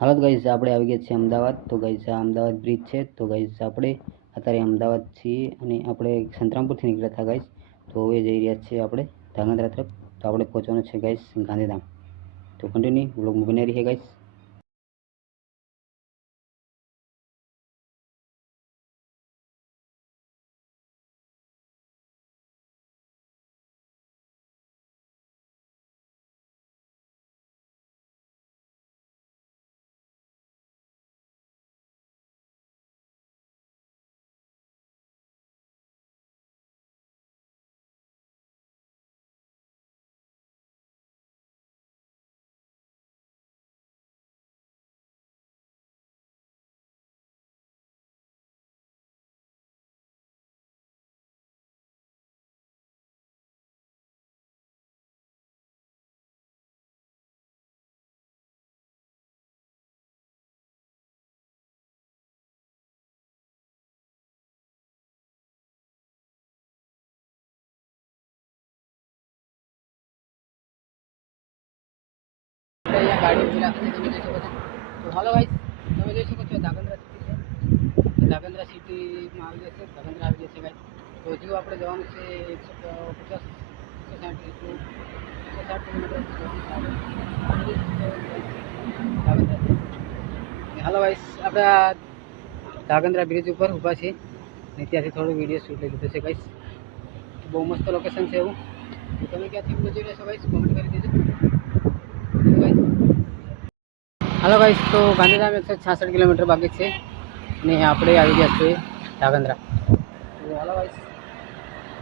હાલો તો ગાઈઝ આપણે આવી ગયા છીએ અમદાવાદ. તો ગાઈઝ આ અમદાવાદ બ્રિજ છે. તો ગાઈઝ આપણે અત્યારે અમદાવાદ છીએ અને આપણે સંતરામપુરથી નીકળ્યા હતા ગાઈઝ. તો હવે જઈ રહ્યા છીએ આપણે ધાંગધ્રા તરફ. તો આપણે પહોંચવાનું છે ગાઈઝ ગાંધીધામ. તો કન્ટિન્યુ વ્લોગ બને રહીએ ગાઈઝ. અહીંયા ગાડી ઉભી રાખીને તમે જોઈ શકો છો. તો હાલો ગાઈસ, તમે જોઈ શકો છો ધાંગધ્રા સિટી છે. ધાંગધ્રા સિટીમાં આવી જશે, ધાંગધ્રા આવી જશે ગાઈસ. તો હજુ આપણે જવાનું છે 150 કિલોમીટર. હાલો ગાઈસ, આપણે ધાંગધ્રા બ્રિજ ઉપર ઊભા છીએ અને ત્યાંથી થોડો વિડીયો શૂટ લઈ લીધો છે ગાઈસ. બહુ મસ્ત લોકેશન છે એવું. તમે ક્યાંથી વિડીયો જોઈ રહેશો ગાઈસ, કોમેન્ટ કરી દેજો. હાલો ગાઈસ, તો ગાંધીધામ 166 કિલોમીટર બાકી છે અને આપણે આવી ગયા છીએ ધાંગધ્રા. તો હાલો ગાઈસ,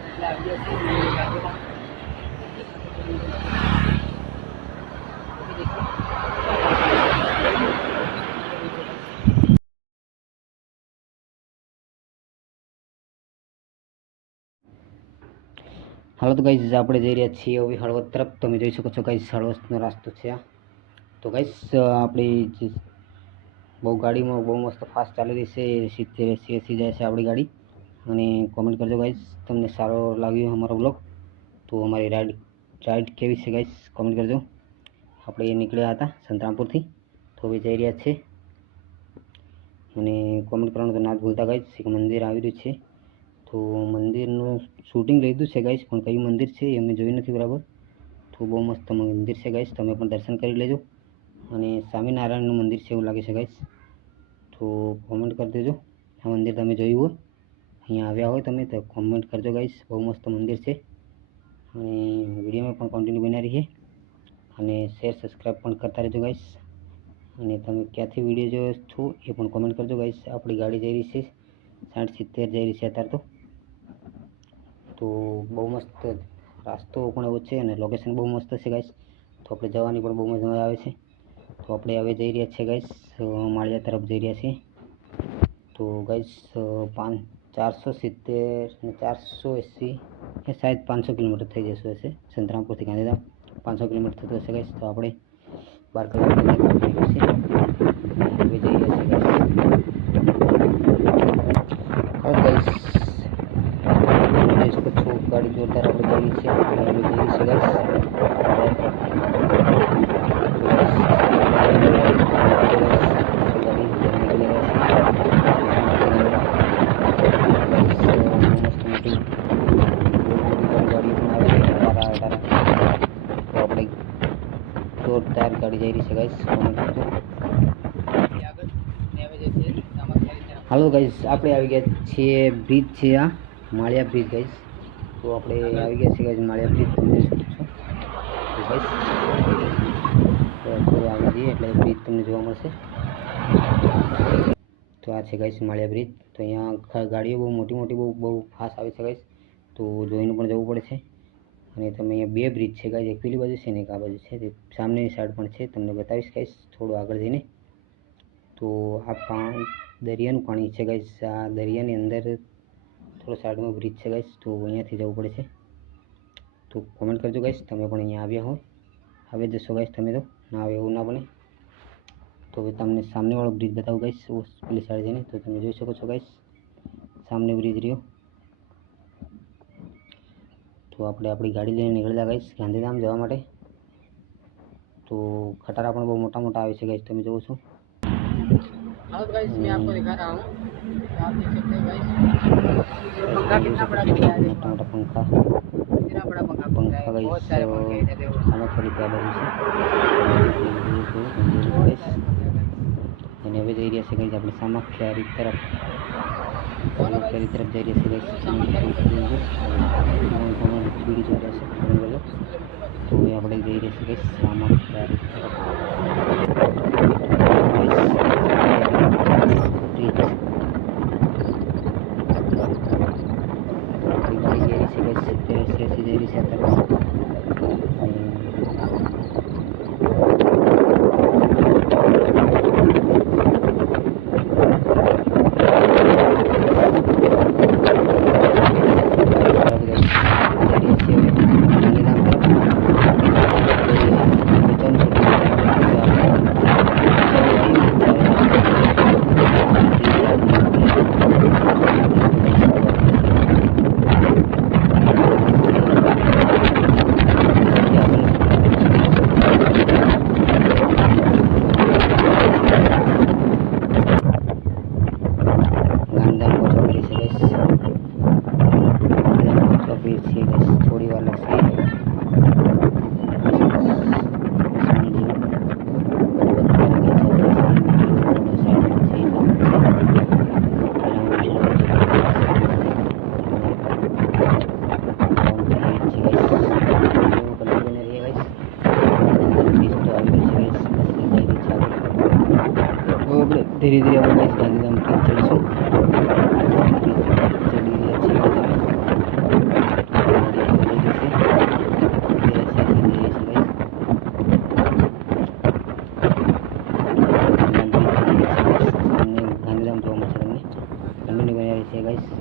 એટલે આવી ગયા છીએ ગાંધીધામ. હાલો તો ગાઈસ, આપણે જઈ રહ્યા છીએ હવે હળવદ તરફ. તમે જોઈ શકો છો ગાઈસ, હળવદનો રસ્તો છે આ. તો ગાઈસ આપણી બહુ ગાડીમાં બહુ મસ્ત ફાસ્ટ ચાલી રહી છે, 70-80 જાય છે આપણી ગાડી. અને કોમેન્ટ કરજો ગાઈસ તમને સારો લાગ્યો અમારો બ્લોગ. તો અમારી રાઈડ કેવી છે ગાઈસ, કોમેન્ટ કરજો. આપણે નીકળ્યા હતા સંતરામપુરથી, તો હવે જઈ રહ્યા છે. અને કોમેન્ટ કરવાનું તો ના જ ભૂલતા ગાઈસ. એક મંદિર આવી રહ્યું છે, તો મંદિરનું શૂટિંગ લીધું છે ગાઈસ, પણ કયું મંદિર છે એ અમે જોયું નથી બરાબર. તો બહુ મસ્ત મંદિર છે ગાઈસ, તમે પણ દર્શન કરી લેજો. અને સ્વામિનારાયણનું મંદિર છે એવું લાગે છે ગાઈસ. તો કોમેન્ટ કરી દેજો આ મંદિર તમે જોયું હોય, અહીંયા આવ્યા હોય તમે તો કોમેન્ટ કરજો ગાઈસ. બહુ મસ્ત મંદિર છે અને વિડીયોમાં પણ કન્ટિન્યુ બન્યા રહીએ અને શેર સબસ્ક્રાઈબ પણ કરતા રહેજો ગાઈસ. અને તમે ક્યાંથી વિડીયો જોયો છો એ પણ કોમેન્ટ કરજો ગાઈસ. આપણી ગાડી જઈ રહી છે 60-70 જઈ રહી છે અત્યારે. તો બહુ મસ્ત રસ્તો પણ એવો છે અને લોકેશન બહુ મસ્ત છે ગાઈસ. તો આપણે જવાની પણ બહુ મજા આવે છે. તો આપણે હવે જઈ રહ્યા છીએ ગાઈસ માળિયા તરફ જઈ રહ્યા છીએ. તો ગાઈસ 470 અને 480 એ શાયદ 500 કિલોમીટર થઈ જશે હશે સંતરામપુરથી ગાંધીધામ. 500 કિલોમીટર થતું હશે ગાઈસ. તો આપણે 12 કલાકની અંદર પહોંચી જશે. હવે જઈ રહ્યા છીએ ગાઈસ. હવે ગાઈસ જોઈ શકો છો ગાડી જોરદાર આપણે જઈ રહી છે અને હવે જઈ રહી છે ગાઈસ જોરદાર ગાડી જઈ રહી છે ગાઈસ. હાલો ગાઈસ, આપણે આવી ગયા છીએ બ્રિજ છે આ માળિયા બ્રિજ ગાઈસ. તો આપણે આવી ગયા છીએ ગાઈસ માળિયા બ્રિજ. તમે જોઈ શકો છો. તો ગાઈસ થોડું આગળ જઈએ એટલે બ્રિજ તમને જોવા મળશે. તો આ છે ગાઈસ માળિયા બ્રિજ. તો અહીંયા ગાડીઓ બહુ મોટી બહુ ફાસ્ટ આવે છે ગાઈસ. તો જોઈને પણ જવું પડે છે. અને તમે અહીંયા બે બ્રિજ છે ગાઈસ, એક પેલી બાજુ છે ને એક આ બાજુ છે. તે સામેની સાઈડ પણ છે, તમને બતાવીશ ગાઈસ થોડું આગળ જઈને. તો આ દરિયાનું પાણી છે ગાઈસ. આ દરિયાની અંદર થોડો સાઈડમાં બ્રિજ છે ગાઈસ. તો અહીંયાથી જવું પડે છે. તો કોમેન્ટ કરજો ગાઈસ તમે પણ અહીંયા આવ્યા હોય. આવી જશો ગાઈસ તમે, તો ના આવે એવું ના બને. તો હવે તમને સામેવાળો બ્રિજ બતાવું ગાઈસ પેલી સાઈડ જઈને. તો તમે જોઈ શકો છો ગાઈસ સામને બ્રિજ રહ્યો. તો આપણે આપણી ગાડી લઈને નીકળ્યા ગાઈસ ગાંધીધામ જવા માટે. તો ખટારા પણ બહુ મોટા આવે છે ગાઈસ, તમે જોવો છો. तो गाइस मैं आपको दिखा रहा हूँ, आप देख सकते हो गाइस पंखा कितना बड़ा दिख रहा है। मोटा मोटा पंखा कितना बड़ा पंखा दिख रहा है, बहुत सारे पंखे हैं इधर देखो। sama કરી પ્યાદા વિશે અને હવે જઈ રહ્યા છે ગાઈસ આપણે સામખિયારી તરફ જઈ રહ્યા છે ગાઈસ બીડી જોઈ રહ્યા છે તો હવે આપણે જઈ રહ્યા છે ગાઈસ સામખિયારી તરફ થોડી વાર લાગશે ધીરે ધીરે આપણે ગાંધીધામ ચડીશું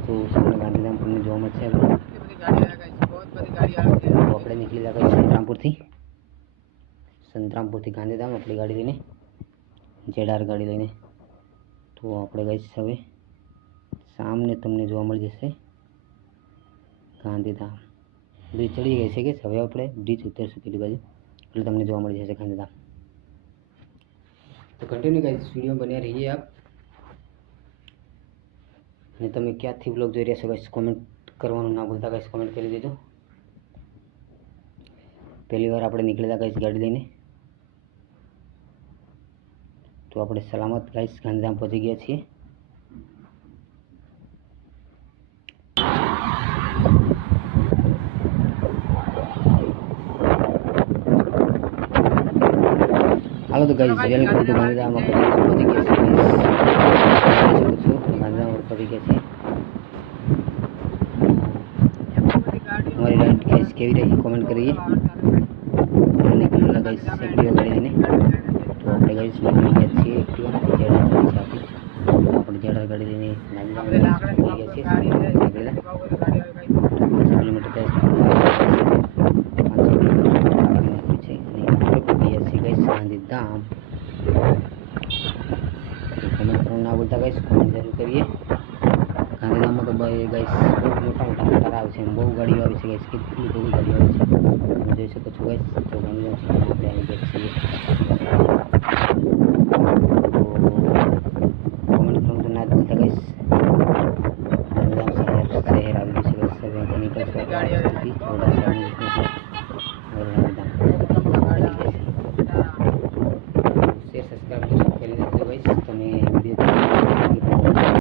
तो सामने गांधीधाम તમને જોવા મળશે તો આપણે નીકળી ગયા સંતરામપુરથી ગાંધીધામ આપણી ગાડી લઈને જેડાર ગાડી લઈને તો આપણે ગાઈસ હવે સામને તમને જોવા મળી જશે ગાંધીધામ બ્રિજ ચડી ગઈ છે કે હવે આપણે બ્રિજ ઉતરશું પેલી બાજુ એટલે તમને જોવા મળી જશે ગાંધીધામ તો કન્ટિન્યુ ગાઈસ વિડીયો બન્યા રહીએ આપ અને તમે ક્યાંથી બ્લોગ જોઈ રહ્યા છો ગાઈસ કોમેન્ટ કરવાનું ના ભૂલતા ગાઈસ કોમેન્ટ કરી દેજો પહેલી વાર આપણે નીકળેલા ગાઈસ ગાડી લઈને તો આપણે સલામત ગાઈસ ગાંધીધામ પહોંચી ગયા છીએ હાલો તો ગાઈસ વેલકમ ટુ ગાંધીધામ આપણે પહોંચી ગયા છીએ ગાંધીધામ પહોંચી ગયા છીએ हमारी राइड गाइस કેવી રહી कमेंट करिए निकलना गाइस एक्टिवा गाड़ी लेने तो આપણે गाइस નીકળી ગયા છીએ एक्टिवा જેડા સાથે આપણે જેડા ગાડી લઈને ગાંધીધામ ગયા છીએ નીકળેલા 500 કિલોમીટર ગાઈસ 500 કિલોમીટર છે અને આપણે ગયા છીએ ગાઈસ ગાંધીધામ कमेंट करना ना भूलता गाइस कमेंट जरूर करिए गांधीधाम में तो गाइस बहुत मोटा मोटा कार આવે છે બહુ ગાડીઓ આવે છે ગાइस કેટલી બધી ગાડીઓ આવે છે તમે જોઈ શકો છો ગાइस તો ગાંધીધામ આપણે આવી ગયા છીએ તો કમેન્ટ કરવાનું તો ના ભૂલતા ગાइस ગાંધીધામ શહેર આવી ગયું છે ગાइस હવે અહીંથી નીકળશું ગાડી થોડા સમય ગાંધીધામ શેર સબસ્ક્રાઇબ